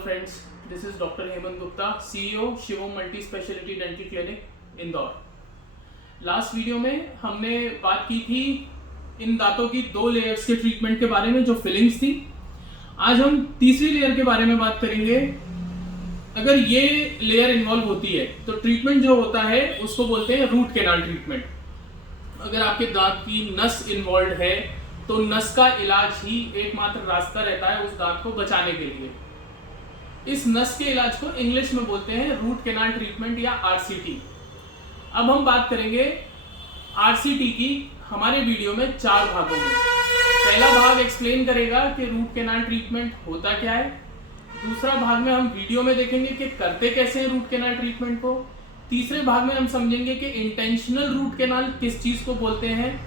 Hello friends, this is doctor Hemant Gupta, CEO Shivam multi speciality dental clinic Indore. Last video में हमने बात की थी इन दांतों की 2 लेयर्स के ट्रीटमेंट के बारे में जो फिलिंग्स थी। आज हम तीसरी लेयर के बारे में बात करेंगे। अगर ये लेयर इन्वॉल्व होती है तो ट्रीटमेंट जो होता है उसको बोलते हैं रूट कैनाल ट्रीटमेंट। अगर आपके दांत की नस इन्वॉल्व है तो नस का इलाज ही एकमात्र रास्ता रहता है उस दांत को बचाने के लिए। इस नस के इलाज को इंग्लिश में बोलते हैं रूट कैनाल ट्रीटमेंट या आरसीटी। अब हम बात करेंगे आरसीटी की हमारे वीडियो में 4 भागों में। पहला भाग एक्सप्लेन करेगा कि रूट कैनाल ट्रीटमेंट होता क्या है। दूसरा भाग में हम वीडियो में देखेंगे कि करते कैसे हैं रूट कैनाल ट्रीटमेंट को। तीसरे भाग में हम समझेंगे कि इंटेंशनल रूट कैनाल किस चीज को बोलते हैं।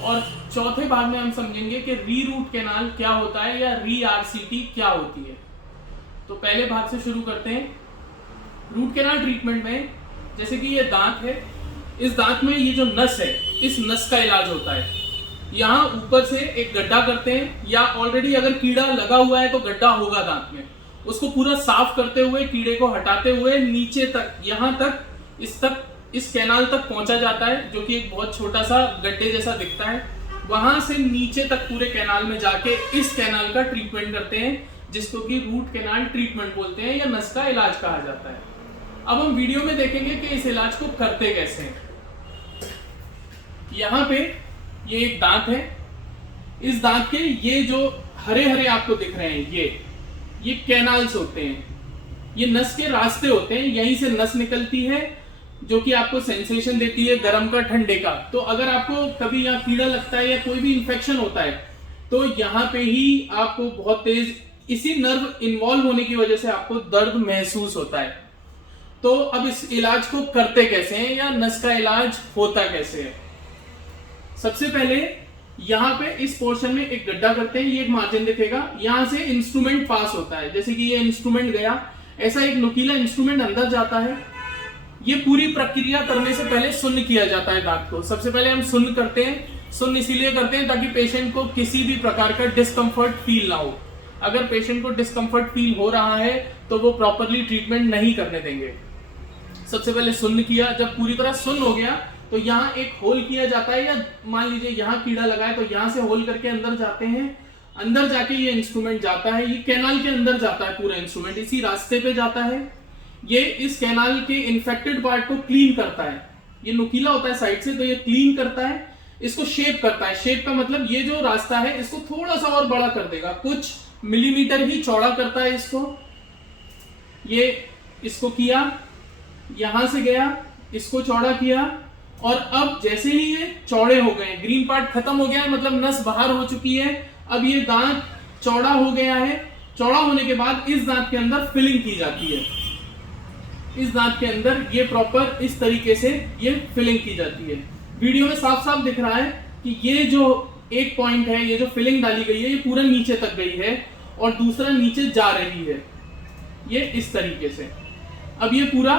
और चौथे भाग में हम समझेंगे कि री रूट कैनाल क्या होता है या री आरसीटी क्या होती है। तो पहले भाग से शुरू करते हैं। रूट कैनाल ट्रीटमेंट में जैसे कि ये दांत है, इस दांत में ये जो नस है, इस नस का इलाज होता है। यहाँ ऊपर से एक गड्ढा करते हैं, या ऑलरेडी अगर कीड़ा लगा हुआ है तो गड्ढा होगा दांत में, उसको पूरा साफ करते हुए, कीड़े को हटाते हुए नीचे तक, यहाँ तक इस कैनाल तक पहुंचा जाता है, जो कि एक बहुत छोटा सा गड्ढे जैसा दिखता है। वहां से नीचे तक पूरे कैनाल में जाके इस कैनाल का ट्रीटमेंट करते हैं, जिसको कि रूट कैनाल ट्रीटमेंट बोलते हैं या नस का इलाज कहा जाता है। अब हम वीडियो में देखेंगे कि इस इलाज को करते कैसे हैं। यहाँ पे ये एक दांत है। इस दांत के ये जो हरे हरे आपको दिख रहे हैं, ये कैनाल्स होते हैं, ये नस के रास्ते होते हैं। यहीं से नस निकलती है जो कि आपको सेंसेशन देती है गर्म का, ठंडे का। तो अगर आपको कभी यहाँ कीड़ा लगता है या कोई भी इंफेक्शन होता है तो यहाँ पे ही आपको बहुत तेज, इसी नर्व इन्वॉल्व होने की वजह से आपको दर्द महसूस होता है। तो अब इस इलाज को करते कैसे हैं या नस का इलाज होता कैसे है। सबसे पहले यहाँ पे इस पोर्शन में एक गड्ढा करते हैं। ये एक मार्जिन दिखेगा, यहाँ से इंस्ट्रूमेंट पास होता है। जैसे कि ये इंस्ट्रूमेंट गया, ऐसा एक नुकीला इंस्ट्रूमेंट अंदर जाता है। ये पूरी प्रक्रिया करने से पहले सुन्न किया जाता है दांत को। सबसे पहले हम सुन्न करते हैं। सुन्न इसीलिए करते हैं ताकि पेशेंट को किसी भी प्रकार का डिस्कम्फर्ट फील ना हो। अगर पेशेंट को डिस्कम्फर्ट फील हो रहा है तो वो प्रॉपरली ट्रीटमेंट नहीं करने देंगे। सबसे पहले सुन्न किया, जब पूरी तरह सुन्न हो गया तो यहाँ एक होल किया जाता है, या मान लीजिए यहाँ कीड़ा लगा है तो यहाँ से होल करके अंदर जाते हैं। अंदर जाके ये इंस्ट्रूमेंट जाता है, ये कैनाल के अंदर जाता है, पूरा इंस्ट्रूमेंट इसी रास्ते पे जाता है। ये इस कैनाल के इन्फेक्टेड पार्ट को क्लीन करता है। ये नुकीला होता है साइड से, तो ये क्लीन करता है, इसको शेप करता है। शेप का मतलब ये जो रास्ता है इसको थोड़ा सा और बड़ा कर देगा, कुछ मिलीमीटर ही चौड़ा करता है इसको। ये इसको किया, यहां से गया, इसको चौड़ा किया, और अब जैसे ही ये चौड़े हो गए, ग्रीन पार्ट खत्म हो गया है, मतलब नस बाहर हो चुकी है। अब ये दांत चौड़ा हो गया है। चौड़ा होने के बाद इस दांत के अंदर फिलिंग की जाती है। इस दांत के अंदर ये प्रॉपर इस तरीके से ये फिलिंग की जाती है। वीडियो में साफ साफ दिख रहा है कि ये जो एक पॉइंट है, ये जो फिलिंग डाली गई है, ये पूरा नीचे तक गई है और दूसरा नीचे जा रही है, ये इस तरीके से। अब ये पूरा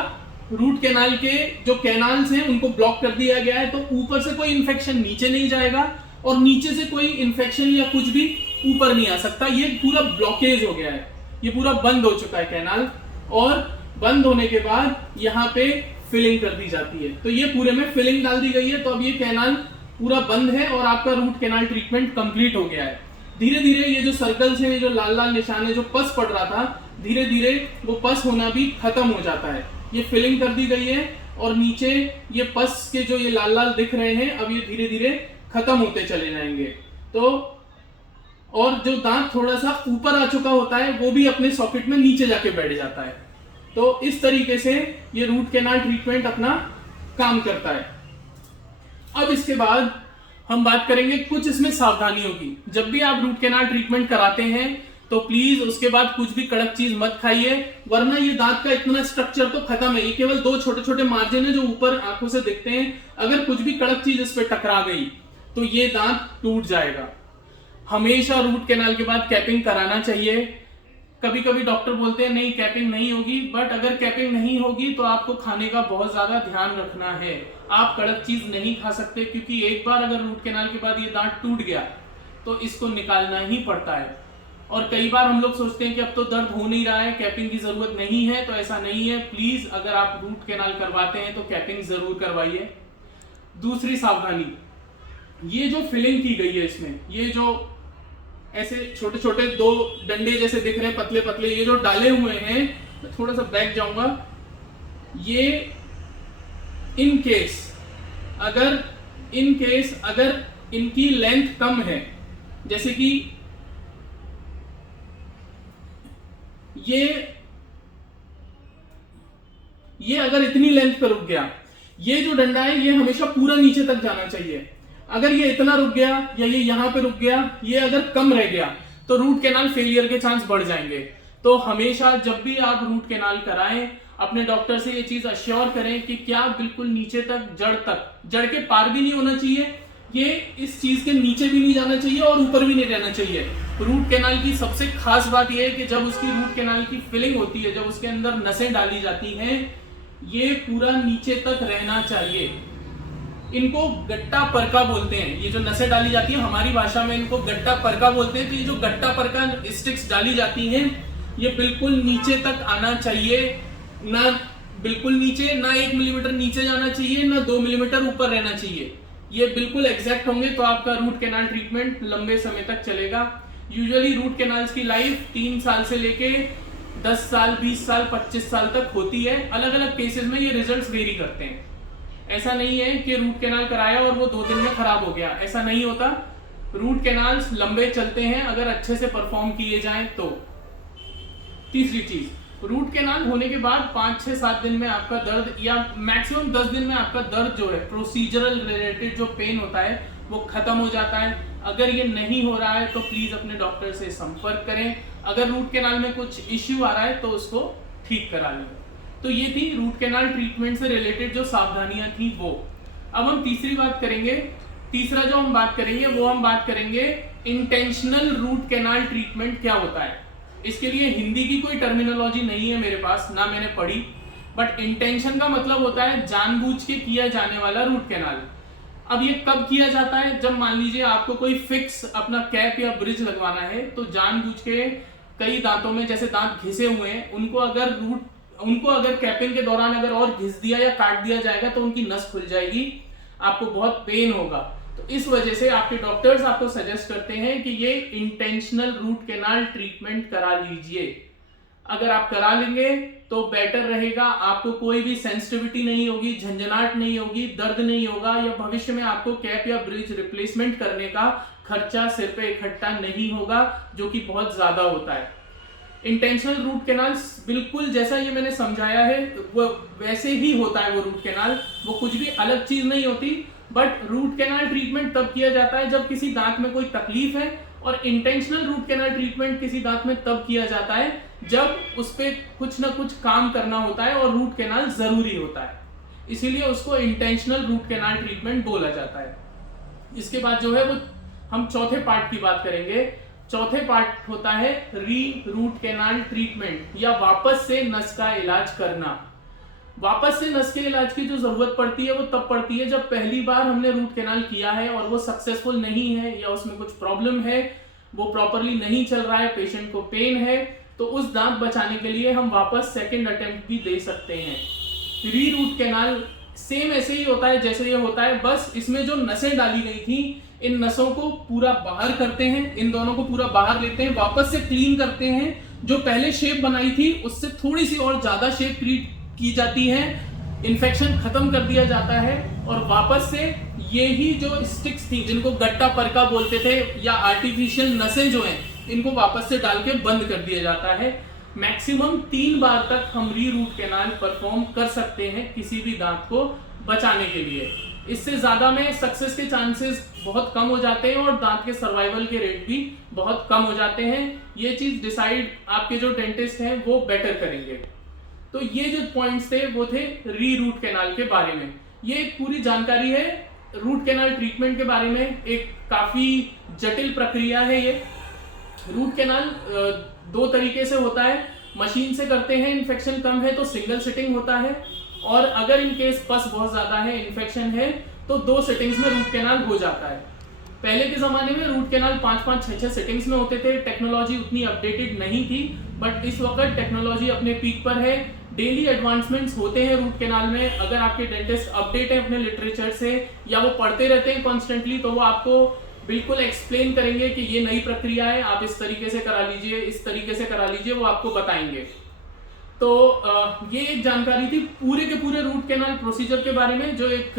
रूट कैनाल के जो कैनाल्स हैं उनको ब्लॉक कर दिया गया है, तो ऊपर से कोई इंफेक्शन नीचे नहीं जाएगा और नीचे से कोई इंफेक्शन या कुछ भी ऊपर नहीं आ सकता। ये पूरा ब्लॉकेज हो गया है, ये पूरा बंद हो चुका है कैनाल। और बंद होने के बाद यहाँ पे फिलिंग कर दी जाती है, तो ये पूरे में फिलिंग डाल दी गई है। तो अब ये कैनाल पूरा बंद है और आपका रूट कैनाल ट्रीटमेंट कंप्लीट हो गया है। धीरे धीरे ये जो सर्कल्स हैं, जो लाल लाल निशान है, जो पस पड़ रहा था, धीरे धीरे वो पस होना भी खत्म हो जाता है। ये फिलिंग कर दी गई है और नीचे ये पस के जो ये लाल लाल दिख रहे हैं, अब ये धीरे धीरे खत्म होते चले जाएंगे। तो और जो दांत थोड़ा सा ऊपर आ चुका होता है वो भी अपने सॉकेट में नीचे जाके बैठ जाता है। तो इस तरीके से ये रूट कैनाल ट्रीटमेंट अपना काम करता है। अब इसके बाद हम बात करेंगे कुछ इसमें सावधानियों की। जब भी आप रूट कैनाल ट्रीटमेंट कराते हैं तो प्लीज उसके बाद कुछ भी कड़क चीज मत खाइए, वरना ये दांत का इतना स्ट्रक्चर तो खत्म है। ये केवल 2 छोटे छोटे मार्जिन है जो ऊपर आंखों से दिखते हैं। अगर कुछ भी कड़क चीज इस पे टकरा गई तो ये दांत टूट जाएगा। हमेशा रूट कैनाल के बाद कैपिंग कराना चाहिए। कभी कभी डॉक्टर बोलते हैं नहीं कैपिंग नहीं होगी, बट अगर कैपिंग नहीं होगी तो आपको खाने का बहुत ज्यादा ध्यान रखना है। आप कड़क चीज नहीं खा सकते, क्योंकि एक बार अगर रूट कैनाल के बाद ये दांत टूट गया तो इसको निकालना ही पड़ता है। और कई बार हम लोग सोचते हैं कि अब तो दर्द हो नहीं रहा है, कैपिंग की जरूरत नहीं है, तो ऐसा नहीं है। प्लीज अगर आप रूट कैनाल करवाते हैं तो कैपिंग जरूर करवाइए। दूसरी सावधानी, ये जो फिलिंग की गई है इसमें, ये जो ऐसे छोटे छोटे 2 डंडे जैसे दिख रहे हैं पतले पतले, ये जो डाले हुए हैं, मैं थोड़ा सा बैक जाऊंगा, ये इन केस अगर इनकी लेंथ कम है, जैसे कि ये अगर इतनी लेंथ पर रुक गया, ये जो डंडा है ये हमेशा पूरा नीचे तक जाना चाहिए। अगर ये इतना रुक गया या ये यहां पे रुक गया, ये अगर कम रह गया तो रूट कैनाल फेलियर के चांस बढ़ जाएंगे। तो हमेशा जब भी आप रूट कैनाल कराएं, अपने डॉक्टर से ये चीज अश्योर करें कि क्या बिल्कुल नीचे तक, जड़ के पार भी नहीं होना चाहिए, ये इस चीज के नीचे भी नहीं जाना चाहिए और ऊपर भी नहीं रहना चाहिए। रूट कैनाल की सबसे खास बात यह है कि जब उसकी रूट कैनाल की फिलिंग होती है, जब उसके अंदर नसें डाली जाती हैं, ये पूरा नीचे तक रहना चाहिए। इनको गट्टा परका बोलते हैं, ये जो नसें डाली जाती है हमारी भाषा में इनको गट्टा परका बोलते हैं। तो ये जो गट्टा परका स्टिक्स डाली जाती हैं, ये बिल्कुल नीचे तक आना चाहिए, ना बिल्कुल नीचे, ना 1 मिलीमीटर नीचे जाना चाहिए, ना 2 मिलीमीटर ऊपर रहना चाहिए। ये बिल्कुल एग्जैक्ट होंगे तो आपका रूट कैनाल ट्रीटमेंट लंबे समय तक चलेगा। यूजुअली रूट कैनाल्स की लाइफ 3 साल से लेके 10 साल, 20 साल, 25 साल तक होती है। अलग अलग केसेस में ये रिजल्ट्स वेरी करते हैं। ऐसा नहीं है कि रूट कैनाल कराया और वो 2 दिन में खराब हो गया, ऐसा नहीं होता। रूट कैनाल्स लंबे चलते हैं अगर अच्छे से परफॉर्म किए जाएं तो। तीसरी चीज, रूट कैनाल होने के बाद 5, 6, 7 दिन में आपका दर्द, या मैक्सिमम 10 दिन में आपका दर्द जो है, प्रोसीजरल रिलेटेड जो पेन होता है वो खत्म हो जाता है। अगर ये नहीं हो रहा है तो प्लीज अपने डॉक्टर से संपर्क करें। अगर रूट कैनाल में कुछ इश्यू आ रहा है तो उसको ठीक करा लें। तो ये थी रूट कैनाल ट्रीटमेंट से रिलेटेड जो सावधानियां थी वो। अब हम तीसरी बात करेंगे। तीसरा जो हम बात करेंगे वो हम बात करेंगे इंटेंशनल रूट कैनाल ट्रीटमेंट क्या होता है। इसके लिए हिंदी की कोई टर्मिनोलॉजी नहीं है मेरे पास, ना मैंने पढ़ी, बट इंटेंशन का मतलब होता है जानबूझ के किया जाने वाला रूट कैनाल। अब ये कब किया जाता है? जब मान लीजिए आपको कोई फिक्स अपना कैप या ब्रिज लगवाना है, तो जानबूझ के कई दांतों में जैसे दांत घिसे हुए हैं, उनको अगर कैपिंग के दौरान अगर और घिस दिया या काट दिया जाएगा तो उनकी नस खुल जाएगी, आपको बहुत पेन होगा। तो इस वजह से आपके डॉक्टर्स आपको सजेस्ट करते हैं कि ये इंटेंशनल रूट कैनाल ट्रीटमेंट करा लीजिए। अगर आप करा लेंगे तो बेटर रहेगा, आपको कोई भी सेंसिटिविटी नहीं होगी, झंझनाहट नहीं होगी, दर्द नहीं होगा, या भविष्य में आपको कैप या ब्रिज रिप्लेसमेंट करने का खर्चा सिर पे इकट्ठा नहीं होगा, जो कि बहुत ज्यादा होता है। इंटेंशनल रूट कैनाल बिल्कुल जैसा ये मैंने समझाया है वो वैसे ही होता है। वो रूट कैनाल वो कुछ भी अलग चीज नहीं होती, बट रूट कैनाल ट्रीटमेंट तब किया जाता है जब किसी दांत में कोई तकलीफ है, और इंटेंशनल रूट कैनाल ट्रीटमेंट किसी दांत में तब किया जाता है जब उस पर कुछ ना कुछ काम करना होता है और रूट कैनाल जरूरी होता है, इसीलिए उसको इंटेंशनल रूट कैनाल ट्रीटमेंट बोला जाता है। इसके बाद जो है वो हम चौथे पार्ट की बात करेंगे। चौथे पार्ट होता है री रूट कैनाल ट्रीटमेंट, या वापस से नस का इलाज करना। वापस से नस के इलाज की जो जरूरत पड़ती है वो तब पड़ती है जब पहली बार हमने रूट कैनाल किया है और वो सक्सेसफुल नहीं है, या उसमें कुछ प्रॉब्लम है, वो प्रॉपरली नहीं चल रहा है, पेशेंट को पेन है, तो उस दांत बचाने के लिए हम वापस सेकंड अटेम्प्ट भी दे सकते हैं। री रूट कैनाल सेम ऐसे ही होता है जैसे ये होता है, बस इसमें जो नसें डाली गई थी, इन नसों को पूरा बाहर करते हैं, इन दोनों को पूरा बाहर लेते हैं, वापस से क्लीन करते हैं, जो पहले शेप बनाई थी उससे थोड़ी सी और ज्यादा शेप क्रिएट की जाती है, इन्फेक्शन खत्म कर दिया जाता है, और वापस से ये ही जो स्टिक्स थी जिनको गट्टा परका बोलते थे, या आर्टिफिशियल नसें जो हैं, इनको वापस से डाल के बंद कर दिया जाता है। मैक्सिमम 3 बार तक हम री रूट कैनाल परफॉर्म कर सकते हैं किसी भी दांत को बचाने के लिए। इससे ज्यादा में सक्सेस के चांसेस बहुत कम हो जाते हैं और दांत के सर्वाइवल के रेट भी बहुत कम हो जाते हैं। ये चीज डिसाइड आपके जो डेंटिस्ट हैं वो बेटर करेंगे। तो ये जो पॉइंट्स थे वो थे री रूट कैनाल के बारे में। ये एक पूरी जानकारी है रूट कैनाल ट्रीटमेंट के बारे में। एक काफी जटिल प्रक्रिया है ये। रूट कैनाल 2 तरीके से होता है। मशीन से करते हैं, इन्फेक्शन कम है तो सिंगल सिटिंग होता है, और अगर इन केस पस बहुत ज्यादा है, इन्फेक्शन है, तो 2 सिटिंग्स में रूट कैनाल हो जाता है। पहले के ज़माने में रूट कैनाल 5-5, 6-6 सेटिंग्स में होते थे, टेक्नोलॉजी उतनी अपडेटेड नहीं थी, बट इस वक्त टेक्नोलॉजी अपने पीक पर है, डेली एडवांसमेंट्स होते हैं रूट कैनाल में। अगर आपके डेंटिस्ट अपडेट है अपने लिटरेचर से या वो पढ़ते रहते हैं कॉन्स्टेंटली, तो वो आपको बिल्कुल एक्सप्लेन करेंगे कि ये नई प्रक्रिया है, आप इस तरीके से करा लीजिए, इस तरीके से करा लीजिए, वो आपको बताएंगे। तो ये एक जानकारी थी पूरे के पूरे रूट कैनाल प्रोसीजर के बारे में, जो एक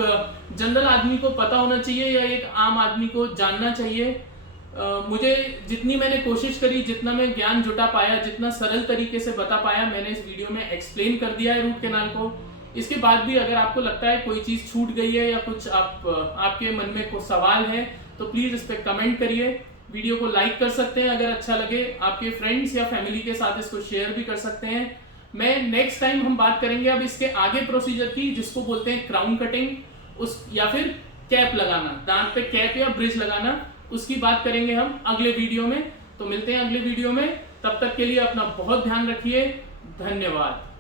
जनरल आदमी को पता होना चाहिए या एक आम आदमी को जानना चाहिए। मुझे जितनी मैंने कोशिश करी, जितना मैं ज्ञान जुटा पाया, जितना सरल तरीके से बता पाया, मैंने इस वीडियो में एक्सप्लेन कर दिया है रूट कैनाल को। इसके बाद भी अगर आपको लगता है कोई चीज़ छूट गई है या कुछ आपके मन में कोई सवाल है, तो प्लीज़ इस पर कमेंट करिए। वीडियो को लाइक कर सकते हैं अगर अच्छा लगे, आपके फ्रेंड्स या फैमिली के साथ इसको शेयर भी कर सकते हैं। मैं नेक्स्ट टाइम हम बात करेंगे अब इसके आगे प्रोसीजर की, जिसको बोलते हैं क्राउन कटिंग, उस या फिर कैप लगाना, दांत पे कैप या ब्रिज लगाना, उसकी बात करेंगे हम अगले वीडियो में। तो मिलते हैं अगले वीडियो में, तब तक के लिए अपना बहुत ध्यान रखिए। धन्यवाद।